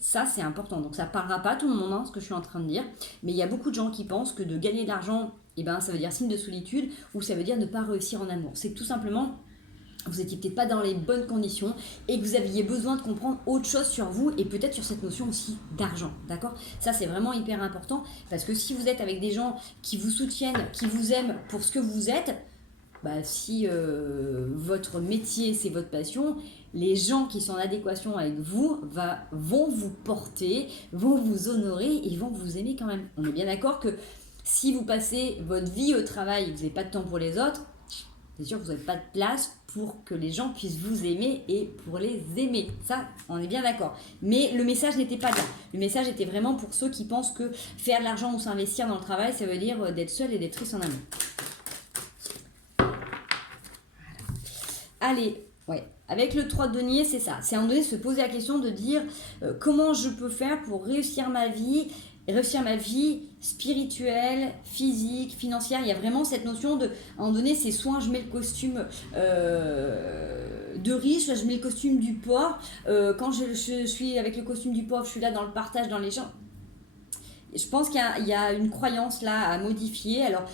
Ça, c'est important. Donc, ça ne parlera pas à tout le monde, hein, ce que je suis en train de dire. Mais il y a beaucoup de gens qui pensent que de gagner de l'argent, eh ben, ça veut dire signe de solitude ou ça veut dire ne pas réussir en amour. C'est que tout simplement, vous n'étiez peut-être pas dans les bonnes conditions et que vous aviez besoin de comprendre autre chose sur vous et peut-être sur cette notion aussi d'argent, d'accord? Ça, c'est vraiment hyper important parce que si vous êtes avec des gens qui vous soutiennent, qui vous aiment pour ce que vous êtes, bah, si votre métier, c'est votre passion, les gens qui sont en adéquation avec vous vont vous porter, vont vous honorer et vont vous aimer quand même. On est bien d'accord que si vous passez votre vie au travail et que vous n'avez pas de temps pour les autres, c'est sûr que vous n'avez pas de place pour que les gens puissent vous aimer et pour les aimer. Ça, on est bien d'accord. Mais le message n'était pas là. Le message était vraiment pour ceux qui pensent que faire de l'argent ou s'investir dans le travail, ça veut dire d'être seul et d'être triste en amour. Voilà. Allez, ouais. Avec le 3 de denier, c'est ça. C'est à un moment donné se poser la question de dire comment je peux faire pour réussir ma vie spirituelle, physique, financière. Il y a vraiment cette notion de, à un moment donné, c'est soit je mets le costume de riche, soit je mets le costume du pauvre. Quand je suis avec le costume du pauvre, je suis là dans le partage, dans l'échange. Je pense qu'il y a une croyance là à modifier. Alors,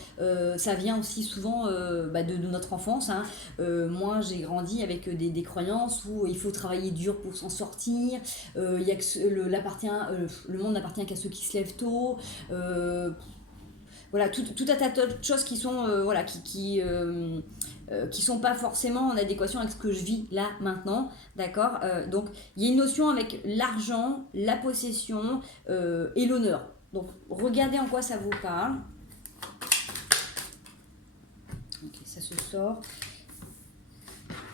ça vient aussi souvent de notre enfance. Hein. Moi, j'ai grandi avec des croyances où il faut travailler dur pour s'en sortir. Il y a que le monde n'appartient qu'à ceux qui se lèvent tôt. Voilà, tout un tas de choses qui sont qui sont pas forcément en adéquation avec ce que je vis là maintenant, d'accord. Donc il y a une notion avec l'argent, la possession et l'honneur. Donc regardez en quoi ça vous parle. Ok, ça se sort.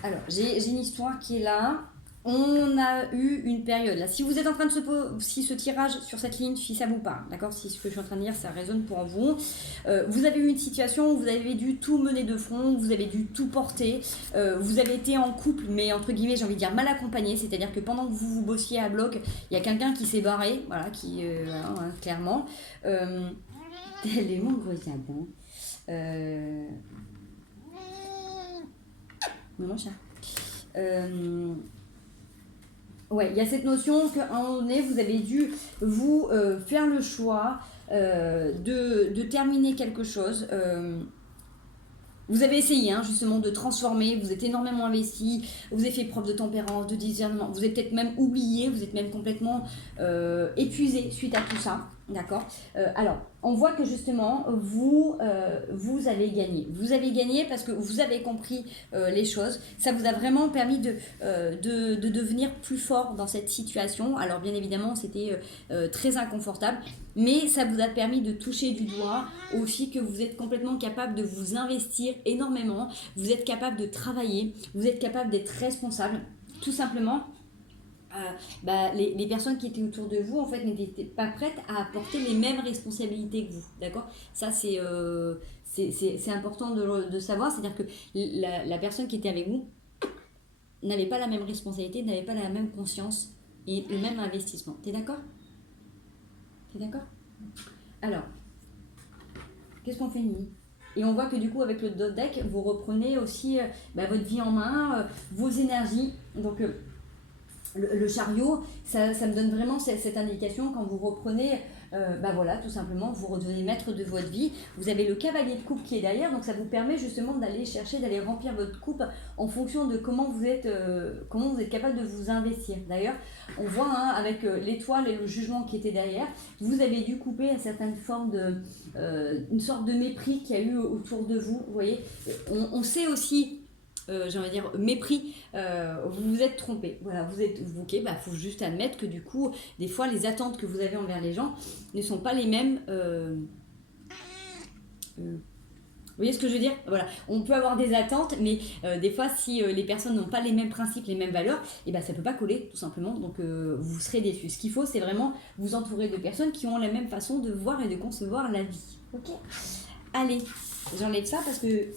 Alors j'ai une histoire qui est là. On a eu une période là. Si vous êtes en train de si ce tirage sur cette ligne, si ça vous parle, d'accord, si ce que je suis en train de dire ça résonne pour vous, vous avez eu une situation où vous avez dû tout mener de front, vous avez dû tout porter, vous avez été en couple, mais entre guillemets, j'ai envie de dire mal accompagné, c'est-à-dire que pendant que vous bossiez à bloc, il y a quelqu'un qui s'est barré, voilà, clairement. Les mots gros mon chat. Ouais, il y a cette notion qu'à un moment donné, vous avez dû vous faire le choix de terminer quelque chose. Vous avez essayé justement de transformer, vous êtes énormément investi, vous avez fait preuve de tempérance, de discernement, vous êtes peut-être même oublié, vous êtes même complètement épuisé suite à tout ça, d'accord. Alors, on voit que justement, vous avez gagné. Vous avez gagné parce que vous avez compris les choses. Ça vous a vraiment permis de devenir plus fort dans cette situation. Alors, bien évidemment, c'était très inconfortable, mais ça vous a permis de toucher du doigt aussi que vous êtes complètement capable de vous investir énormément. Vous êtes capable de travailler, vous êtes capable d'être responsable, tout simplement. Les personnes qui étaient autour de vous en fait n'étaient pas prêtes à apporter les mêmes responsabilités que vous, d'accord. Ça c'est important de savoir, c'est-à-dire que la personne qui était avec vous n'avait pas la même responsabilité, n'avait pas la même conscience et le même investissement. T'es d'accord? Alors, qu'est-ce qu'on fait, Nini? Et on voit que du coup avec le dot deck vous reprenez aussi votre vie en main, vos énergies. Donc le chariot, ça me donne vraiment cette indication quand vous reprenez, voilà, tout simplement, vous redevenez maître de votre vie. Vous avez le cavalier de coupe qui est derrière, donc ça vous permet justement d'aller remplir votre coupe en fonction de comment vous êtes capable de vous investir. D'ailleurs, on voit avec l'étoile et le jugement qui était derrière, vous avez dû couper une certaine forme une sorte de mépris qu'il y a eu autour de vous. Vous voyez, on sait aussi. J'ai envie de dire mépris, vous vous êtes trompé. Voilà, vous êtes ok, faut juste admettre que du coup, des fois, les attentes que vous avez envers les gens ne sont pas les mêmes. Vous voyez ce que je veux dire? Voilà, on peut avoir des attentes, mais des fois, si les personnes n'ont pas les mêmes principes, les mêmes valeurs, ça peut pas coller, tout simplement. Donc, vous serez déçus. Ce qu'il faut, c'est vraiment vous entourer de personnes qui ont la même façon de voir et de concevoir la vie. Ok. Allez, j'enlève ça parce que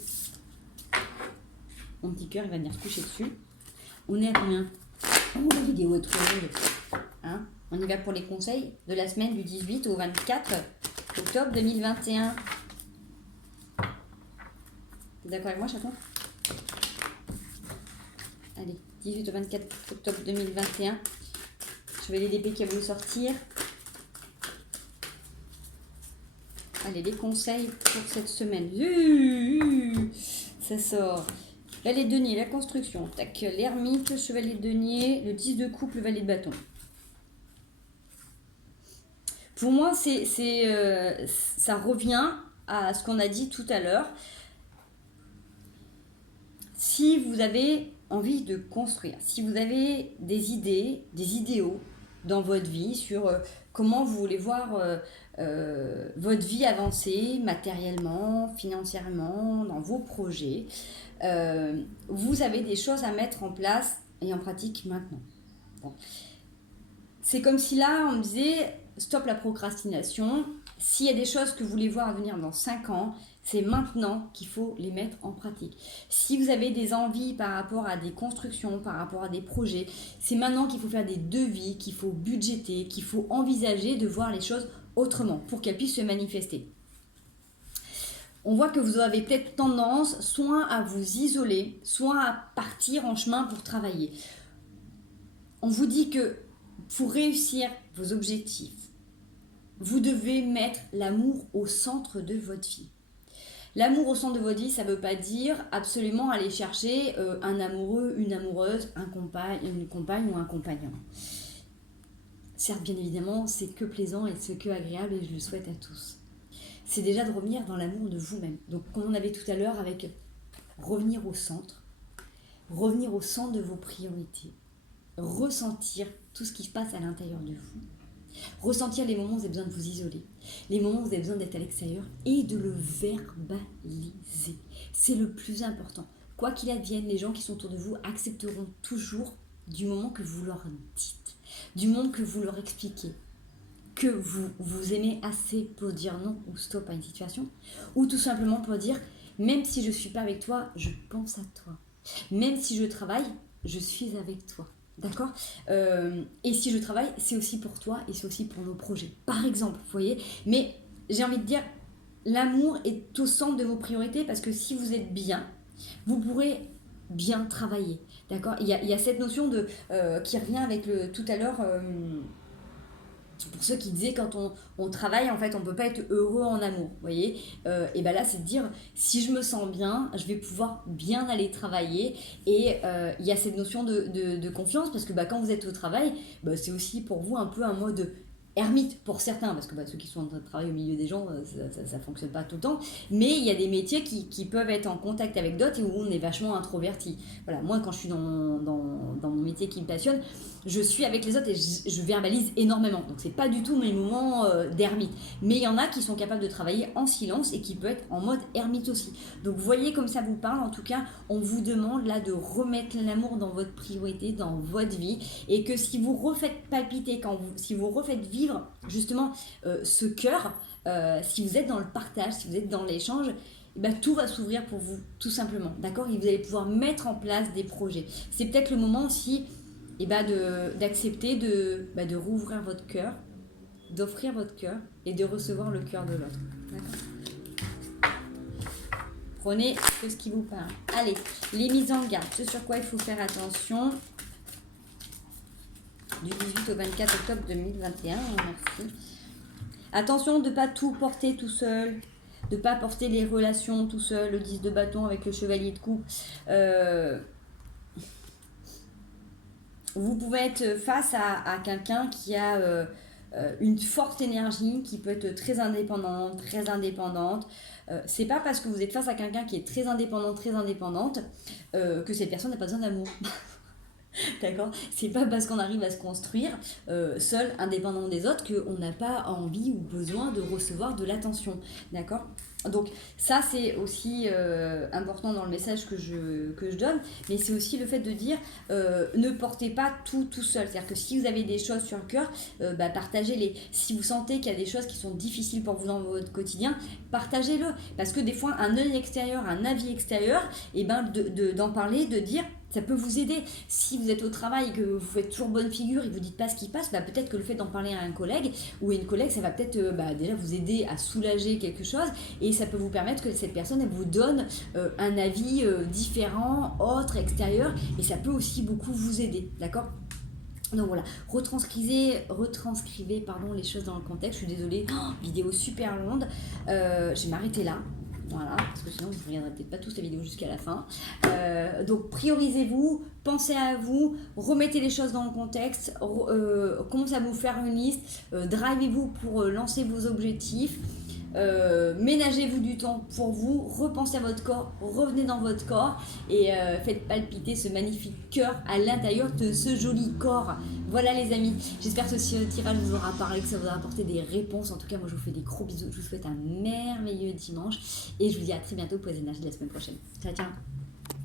mon petit cœur, il va venir se coucher dessus. On est à combien? La vidéo est trop longue. On y va pour les conseils de la semaine du 18 au 24 octobre 2021. T'es d'accord avec moi, chaton? Allez, 18 au 24 octobre 2021. chevalier d'épée qui va vous sortir. Allez, les conseils pour cette semaine. Ça sort. Valet de denier, la construction. Tac, l'ermite, chevalier de denier, le 10 de coupe, le valet de bâton. Pour moi, ça revient à ce qu'on a dit tout à l'heure. Si vous avez envie de construire, si vous avez des idées, des idéaux dans votre vie sur comment vous voulez voir votre vie avancer matériellement, financièrement, dans vos projets, vous avez des choses à mettre en place et en pratique maintenant. Bon. C'est comme si là, on me disait, stop la procrastination. S'il y a des choses que vous voulez voir venir dans 5 ans, c'est maintenant qu'il faut les mettre en pratique. Si vous avez des envies par rapport à des constructions, par rapport à des projets, c'est maintenant qu'il faut faire des devis, qu'il faut budgéter, qu'il faut envisager de voir les choses autrement pour qu'elles puissent se manifester. On voit que vous avez peut-être tendance soit à vous isoler, soit à partir en chemin pour travailler. On vous dit que pour réussir vos objectifs, vous devez mettre l'amour au centre de votre vie. L'amour au centre de votre vie, ça ne veut pas dire absolument aller chercher un amoureux, une amoureuse, une compagne ou un compagnon. Certes, bien évidemment, c'est que plaisant et c'est que agréable et je le souhaite à tous. C'est déjà de revenir dans l'amour de vous-même. Donc, comme on avait tout à l'heure avec revenir au centre de vos priorités, ressentir tout ce qui se passe à l'intérieur de vous. Ressentir les moments où vous avez besoin de vous isoler, les moments où vous avez besoin d'être à l'extérieur et de le verbaliser. C'est le plus important. Quoi qu'il advienne, les gens qui sont autour de vous accepteront toujours du moment que vous leur dites, du moment que vous leur expliquez que vous aimez assez pour dire non ou stop à une situation, ou tout simplement pour dire, même si je ne suis pas avec toi, je pense à toi. Même si je travaille, je suis avec toi. D'accord, et si je travaille, c'est aussi pour toi et c'est aussi pour nos projets. Par exemple, vous voyez. Mais j'ai envie de dire, l'amour est au centre de vos priorités parce que si vous êtes bien, vous pourrez bien travailler. D'accord, il y a cette notion de qui revient avec tout à l'heure. Pour ceux qui disaient quand on travaille, en fait, on ne peut pas être heureux en amour, vous voyez. Et bien là, c'est de dire, si je me sens bien, je vais pouvoir bien aller travailler. Et il y a cette notion de confiance, parce que quand vous êtes au travail, c'est aussi pour vous un peu un mode ermite pour certains, parce que ceux qui sont en train de travailler au milieu des gens, ça fonctionne pas tout le temps. Mais il y a des métiers qui peuvent être en contact avec d'autres et où on est vachement introverti. Voilà, moi, quand je suis dans mon métier qui me passionne, je suis avec les autres et je verbalise énormément. Donc, c'est pas du tout mes moments d'ermite. Mais il y en a qui sont capables de travailler en silence et qui peuvent être en mode ermite aussi. Donc, vous voyez comme ça vous parle. En tout cas, on vous demande là de remettre l'amour dans votre priorité, dans votre vie. Et que si vous refaites palpiter, si vous refaites vivre justement ce cœur, si vous êtes dans le partage, si vous êtes dans l'échange, tout va s'ouvrir pour vous, tout simplement. D'accord, et vous allez pouvoir mettre en place des projets. C'est peut-être le moment aussi d'accepter de rouvrir votre cœur, d'offrir votre cœur et de recevoir le cœur de l'autre. D'accord, prenez ce qui vous parle. Allez, les mises en garde, ce sur quoi il faut faire attention. Du 18 au 24 octobre 2021, merci. Attention de ne pas tout porter tout seul, de ne pas porter les relations tout seul, le 10 de bâton avec le chevalier de coupe. Vous pouvez être face à quelqu'un qui a une forte énergie, qui peut être très indépendante. C'est pas parce que vous êtes face à quelqu'un qui est très indépendante, que cette personne n'a pas besoin d'amour. D'accord, c'est pas parce qu'on arrive à se construire seul, indépendant des autres, qu'on n'a pas envie ou besoin de recevoir de l'attention. D'accord, donc ça c'est aussi important dans le message que je donne, mais c'est aussi le fait de dire ne portez pas tout seul. C'est-à-dire que si vous avez des choses sur le cœur, partagez-les. Si vous sentez qu'il y a des choses qui sont difficiles pour vous dans votre quotidien, partagez-le. Parce que des fois, un œil extérieur, un avis extérieur, d'en parler, de dire, ça peut vous aider. Si vous êtes au travail et que vous faites toujours bonne figure et que vous ne dites pas ce qui passe, peut-être que le fait d'en parler à un collègue ou à une collègue, ça va peut-être déjà vous aider à soulager quelque chose et ça peut vous permettre que cette personne elle vous donne un avis différent, autre, extérieur, et ça peut aussi beaucoup vous aider. D'accord ? Donc voilà, retranscrivez pardon, les choses dans le contexte. Je suis désolée, vidéo super longue. Je vais m'arrêter là. Voilà, parce que sinon vous ne regarderez peut-être pas tous la vidéo jusqu'à la fin. Donc priorisez-vous, pensez à vous, remettez les choses dans le contexte, commencez à vous faire une liste, drivez-vous pour lancer vos objectifs. Ménagez-vous du temps pour vous, repensez à votre corps, revenez dans votre corps et faites palpiter ce magnifique cœur à l'intérieur de ce joli corps. Voilà les amis, j'espère que ce tirage vous aura parlé, que ça vous aura apporté des réponses. En tout cas moi je vous fais des gros bisous, je vous souhaite un merveilleux dimanche et je vous dis à très bientôt pour les énergies de la semaine prochaine. Ciao ciao.